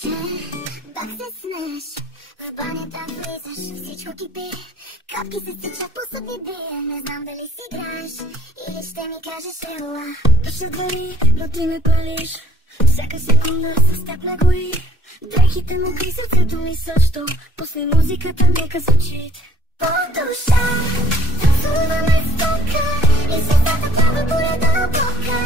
че пак се смееш. В банята влизаш, всичко кипи, капки се стичат по съдби. Не знам дали си играеш или ще ми кажеш ела. Душа дали, но ти ме палиш. Всяка секунда с теб ме гори. Дрехите мокри, сърцето ми също. Пусни музиката, нека звучи. По душа танцуваме с тока и светата плава по реда на тока.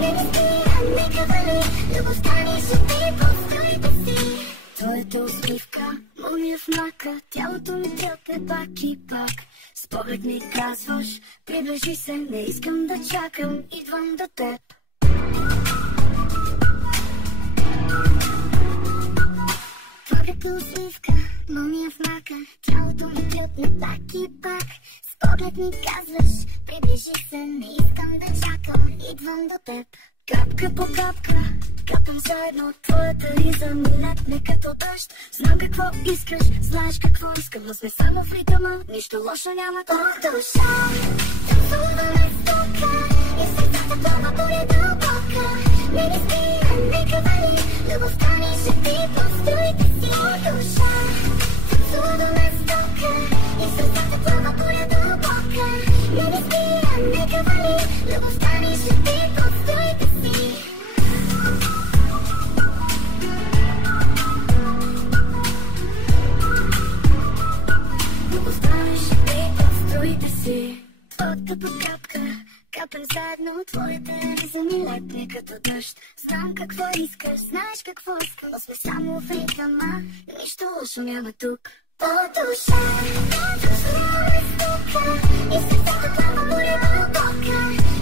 Не ни спира, нека вали, любовта ни шепи по строите си. Твоята усмивка, моя в мака, тялото ми тръпне пак и пак. С поглед ми казваш, приближи се, не искам да чакам, идвам до теб. Твоята усмивка, мълния в мака, тялото ми тръпне пак и пак. С поглед ми казваш, приближи се, не искам да чакам, идвам до теб. Капка по капка, капам заедно от твоята риза, ми лепне като дъжд. Знам какво искаш, знаеш какво искам, но сме само в ритъма, нищо лошо няма тук. По душа танцуваме с тока и сърцата плава по реда на тока. Не ни спира, нека вали, любовта ни шепи по строите си. По душа танцуваме с тока и сърцата плава по реда на тока. Не ни спира, нека вали, любовта ни шепи по строите си. Любовта ни шепи по строите си. Капка по капка, капем заедно, твоята риза ми лепне като дъжд. Знам какво искаш, знаеш какво искам, но сме само в ритъма, нищо лошо няма тук. По душа танцуваме с тока и сърцето плава по реда на тока.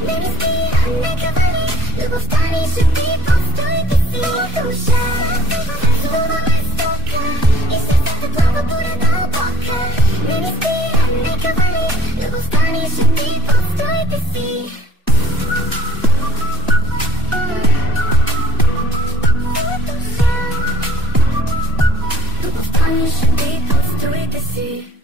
Не ни спира, нека вали, любовта ни шепи по строите си. По душа танцуваме с тока и сърцето плава по реда на тока. Не ни спира, нека вали, любовта ни шепи по строите си. Любовта ни шепи по строите си.